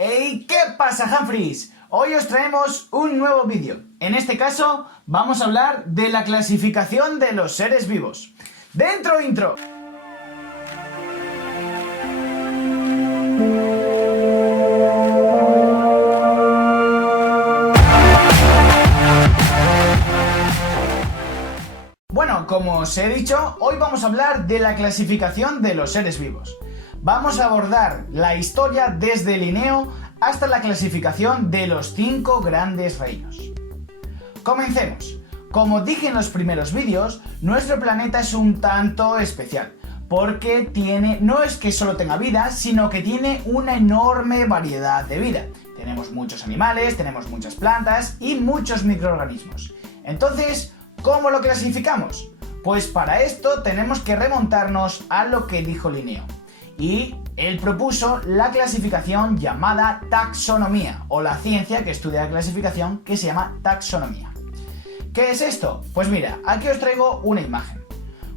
¡Hey! ¿Qué pasa, Humphries? Hoy os traemos un nuevo vídeo. En este caso, vamos a hablar de la clasificación de los seres vivos. ¡Dentro intro! Bueno, como os he dicho, hoy vamos a hablar de la clasificación de los seres vivos. Vamos a abordar la historia desde Linneo hasta la clasificación de los 5 grandes reinos. Comencemos. Como dije en los primeros vídeos, nuestro planeta es un tanto especial, porque no es que solo tenga vida, sino que tiene una enorme variedad de vida. Tenemos muchos animales, tenemos muchas plantas y muchos microorganismos. Entonces, ¿cómo lo clasificamos? Pues para esto tenemos que remontarnos a lo que dijo Linneo. Y él propuso la clasificación llamada taxonomía, o la ciencia que estudia la clasificación que se llama taxonomía. ¿Qué es esto? Pues mira, aquí os traigo una imagen.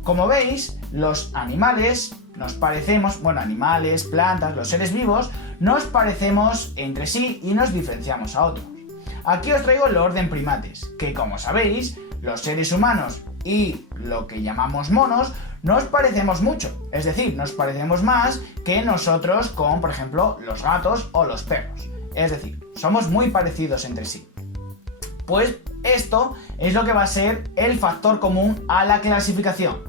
Como veis, los animales nos parecemos, animales, plantas, los seres vivos, nos parecemos entre sí y nos diferenciamos a otros. Aquí os traigo el orden primates, que como sabéis, los seres humanos y lo que llamamos monos nos parecemos mucho, es decir, nos parecemos más que nosotros con, por ejemplo, los gatos o los perros. Es decir, somos muy parecidos entre sí. Pues esto es lo que va a ser el factor común a la clasificación.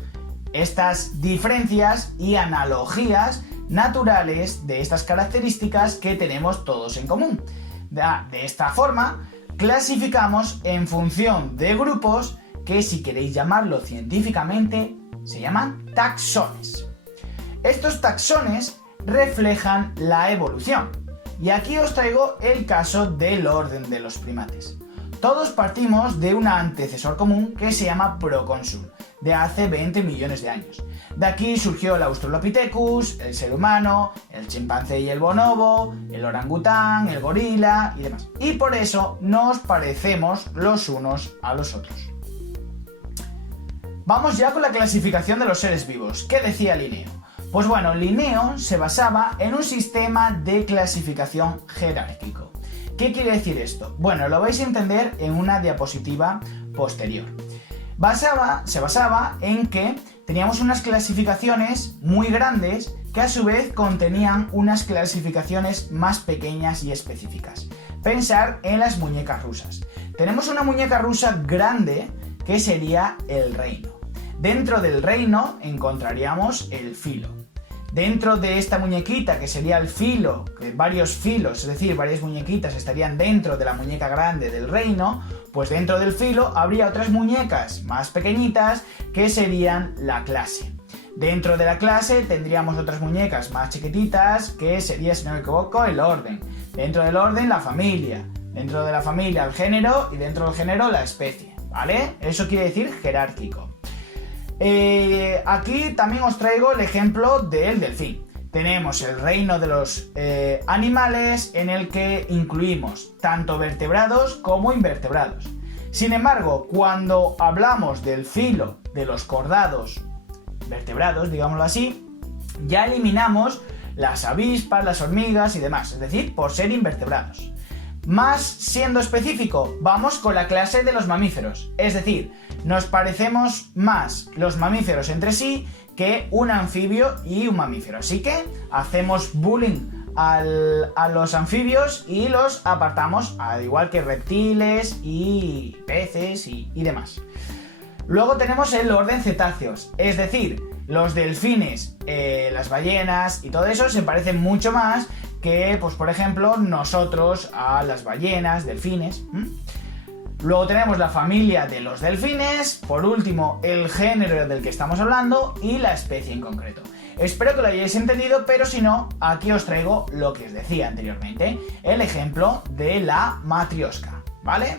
Estas diferencias y analogías naturales de estas características que tenemos todos en común. De esta forma, clasificamos en función de grupos que, si queréis llamarlo científicamente, se llaman taxones. Estos taxones reflejan la evolución. Y aquí os traigo el caso del orden de los primates. Todos partimos de un antecesor común que se llama Procónsul, de hace 20 millones de años. De aquí surgió el Australopithecus, el ser humano, el chimpancé y el bonobo, el orangután, el gorila y demás. Y por eso nos parecemos los unos a los otros. Vamos ya con la clasificación de los seres vivos. ¿Qué decía Linneo? Pues bueno, Linneo se basaba en un sistema de clasificación jerárquico. ¿Qué quiere decir esto? Bueno, lo vais a entender en una diapositiva posterior. Se basaba en que teníamos unas clasificaciones muy grandes que a su vez contenían unas clasificaciones más pequeñas y específicas. Pensar en las muñecas rusas. Tenemos una muñeca rusa grande que sería el reino. Dentro del reino encontraríamos el filo. Dentro de esta muñequita, que sería el filo, que varios filos, es decir, varias muñequitas estarían dentro de la muñeca grande del reino, pues dentro del filo habría otras muñecas más pequeñitas que serían la clase. Dentro de la clase tendríamos otras muñecas más chiquititas que sería, si no me equivoco, el orden. Dentro del orden, la familia. Dentro de la familia, el género, y dentro del género, la especie, ¿vale? Eso quiere decir jerárquico. Aquí también os traigo el ejemplo del delfín. Tenemos el reino de los animales, en el que incluimos tanto vertebrados como invertebrados. Sin embargo, cuando hablamos del filo de los cordados vertebrados, digámoslo así, ya eliminamos las avispas, las hormigas y demás, es decir, por ser invertebrados. Más siendo específico, vamos con la clase de los mamíferos, es decir, nos parecemos más los mamíferos entre sí que un anfibio y un mamífero, así que hacemos bullying a los anfibios y los apartamos, al igual que reptiles y peces y demás. Luego tenemos el orden cetáceos, es decir, los delfines, las ballenas y todo eso se parecen mucho más que, pues por ejemplo, nosotros a las ballenas, delfines. Luego tenemos la familia de los delfines, por último el género del que estamos hablando y la especie en concreto. Espero que lo hayáis entendido, pero si no, aquí os traigo lo que os decía anteriormente, el ejemplo de la matrioska, ¿vale?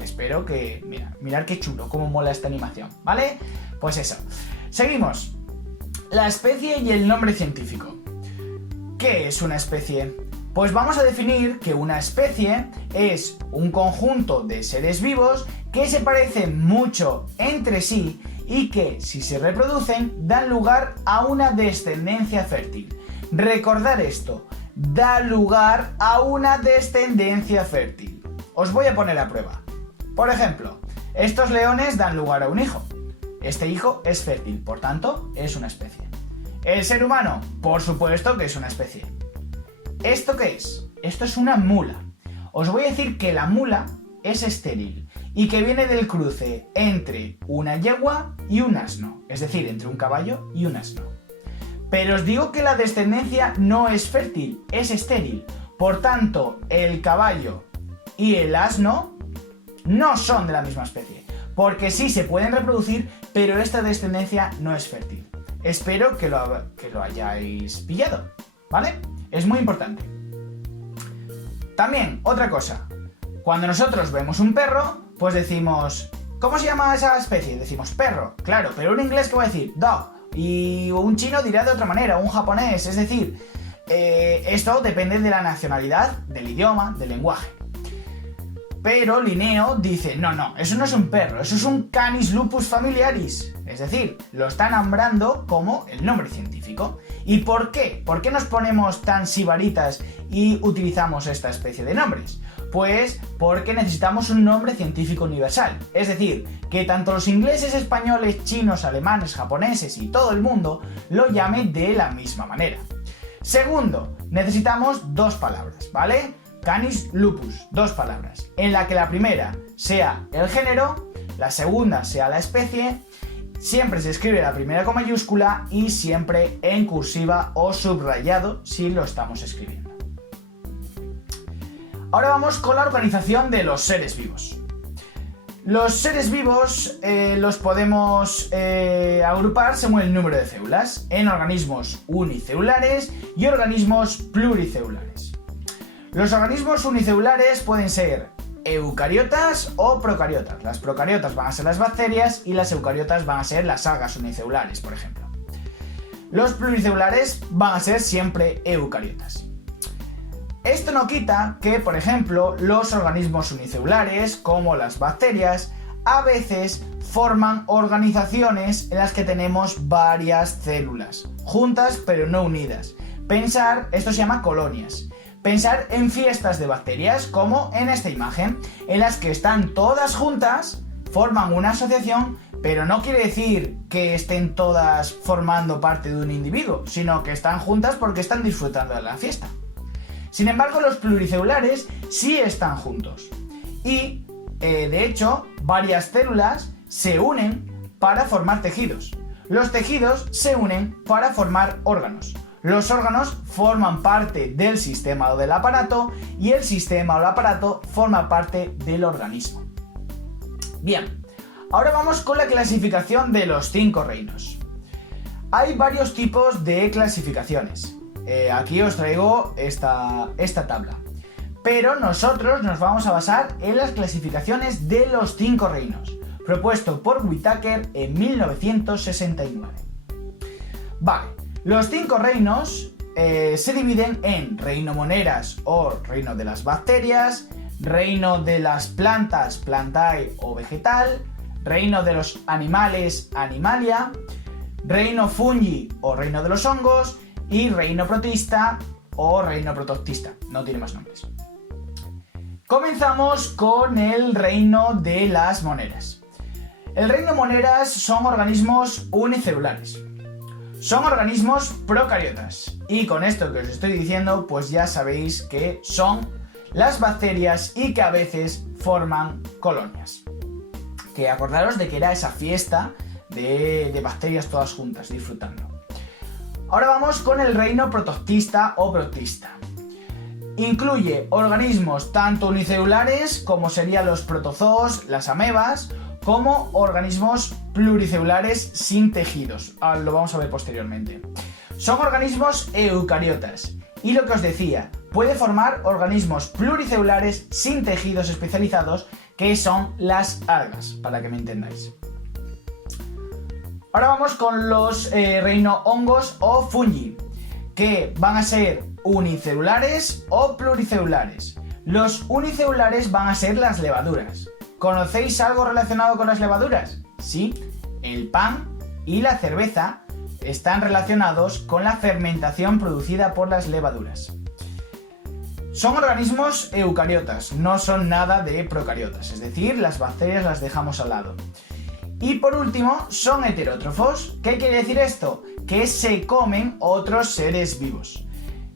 Espero que... mirad qué chulo, cómo mola esta animación, ¿vale? Pues eso. Seguimos. La especie y el nombre científico. ¿Qué es una especie? Pues vamos a definir que una especie es un conjunto de seres vivos que se parecen mucho entre sí y que, si se reproducen, dan lugar a una descendencia fértil. Recordar esto, da lugar a una descendencia fértil. Os voy a poner a prueba. Por ejemplo, estos leones dan lugar a un hijo. Este hijo es fértil, por tanto, es una especie. El ser humano, por supuesto que es una especie. ¿Esto qué es? Esto es una mula. Os voy a decir que la mula es estéril y que viene del cruce entre una yegua y un asno, es decir, entre un caballo y un asno. Pero os digo que la descendencia no es fértil, es estéril. Por tanto, el caballo y el asno no son de la misma especie, porque sí se pueden reproducir, pero esta descendencia no es fértil. Espero que lo hayáis pillado, ¿vale? Es muy importante. También, otra cosa. Cuando nosotros vemos un perro, pues decimos, ¿cómo se llama esa especie? Decimos perro, claro, pero un inglés ¿qué va a decir? Dog. Y un chino dirá de otra manera, un japonés, es decir, esto depende de la nacionalidad, del idioma, del lenguaje. Pero Linneo dice, no, eso no es un perro, eso es un Canis lupus familiaris. Es decir, lo está nombrando como el nombre científico. ¿Y por qué? ¿Por qué nos ponemos tan sibaritas y utilizamos esta especie de nombres? Pues porque necesitamos un nombre científico universal. Es decir, que tanto los ingleses, españoles, chinos, alemanes, japoneses y todo el mundo lo llame de la misma manera. Segundo, necesitamos dos palabras, ¿vale? Canis lupus, dos palabras, en la que la primera sea el género, la segunda sea la especie, siempre se escribe la primera con mayúscula y siempre en cursiva o subrayado si lo estamos escribiendo. Ahora vamos con la organización de los seres vivos. Los seres vivos los podemos agrupar según el número de células, en organismos unicelulares y organismos pluricelulares. Los organismos unicelulares pueden ser eucariotas o procariotas. Las procariotas van a ser las bacterias y las eucariotas van a ser las algas unicelulares, por ejemplo. Los pluricelulares van a ser siempre eucariotas. Esto no quita que, por ejemplo, los organismos unicelulares, como las bacterias, a veces forman organizaciones en las que tenemos varias células, juntas pero no unidas. Esto se llama colonias. Pensar en fiestas de bacterias, como en esta imagen, en las que están todas juntas, forman una asociación, pero no quiere decir que estén todas formando parte de un individuo, sino que están juntas porque están disfrutando de la fiesta. Sin embargo, los pluricelulares sí están juntos. Y, de hecho, varias células se unen para formar tejidos. Los tejidos se unen para formar órganos. Los órganos forman parte del sistema o del aparato y el sistema o el aparato forma parte del organismo. Bien, ahora vamos con la clasificación de los 5 reinos. Hay varios tipos de clasificaciones. Aquí os traigo esta tabla. Pero nosotros nos vamos a basar en las clasificaciones de los 5 reinos, propuesto por Whittaker en 1969. Vale. Los 5 reinos se dividen en reino moneras o reino de las bacterias, reino de las plantas, plantae o vegetal, reino de los animales, animalia, reino fungi o reino de los hongos y reino protista o reino protoctista. No tiene más nombres. Comenzamos con el reino de las moneras. El reino moneras son organismos unicelulares. Son organismos procariotas. Y con esto que os estoy diciendo, pues ya sabéis que son las bacterias y que a veces forman colonias. Que acordaros de que era esa fiesta de bacterias todas juntas, disfrutando. Ahora vamos con el reino protoctista o protista. Incluye organismos tanto unicelulares, como serían los protozoos, las amebas, como organismos pluricelulares sin tejidos. Lo vamos a ver posteriormente. Son organismos eucariotas. Y lo que os decía, puede formar organismos pluricelulares sin tejidos especializados, que son las algas, para que me entendáis. Ahora vamos con los reino hongos o fungi, que van a ser unicelulares o pluricelulares. Los unicelulares van a ser las levaduras. ¿Conocéis algo relacionado con las levaduras? Sí, el pan y la cerveza están relacionados con la fermentación producida por las levaduras. Son organismos eucariotas, no son nada de procariotas, es decir, las bacterias las dejamos al lado. Y por último, son heterótrofos. ¿Qué quiere decir esto? Que se comen otros seres vivos.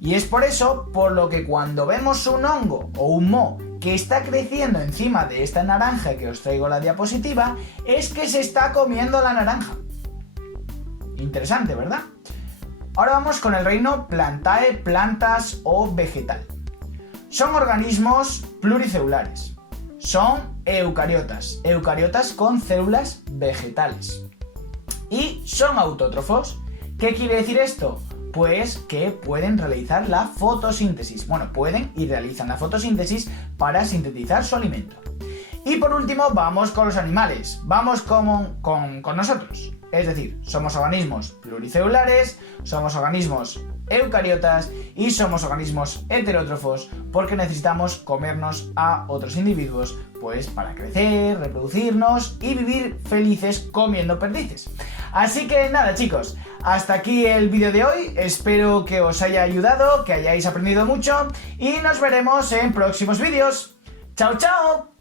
Y es por eso por lo que cuando vemos un hongo o un moho que está creciendo encima de esta naranja que os traigo en la diapositiva, es que se está comiendo la naranja. Interesante, ¿verdad? Ahora vamos con el reino Plantae, plantas o vegetal. Son organismos pluricelulares. Son eucariotas, eucariotas con células vegetales. Y son autótrofos. ¿Qué quiere decir esto? Pues que pueden realizar la fotosíntesis. Bueno, pueden y realizan la fotosíntesis para sintetizar su alimento. Y por último, vamos con los animales. Vamos con nosotros. Es decir, somos organismos pluricelulares, somos organismos eucariotas y somos organismos heterótrofos porque necesitamos comernos a otros individuos pues para crecer, reproducirnos y vivir felices comiendo perdices. Así que nada, chicos, hasta aquí el vídeo de hoy. Espero que os haya ayudado, que hayáis aprendido mucho y nos veremos en próximos vídeos. ¡Chao, chao!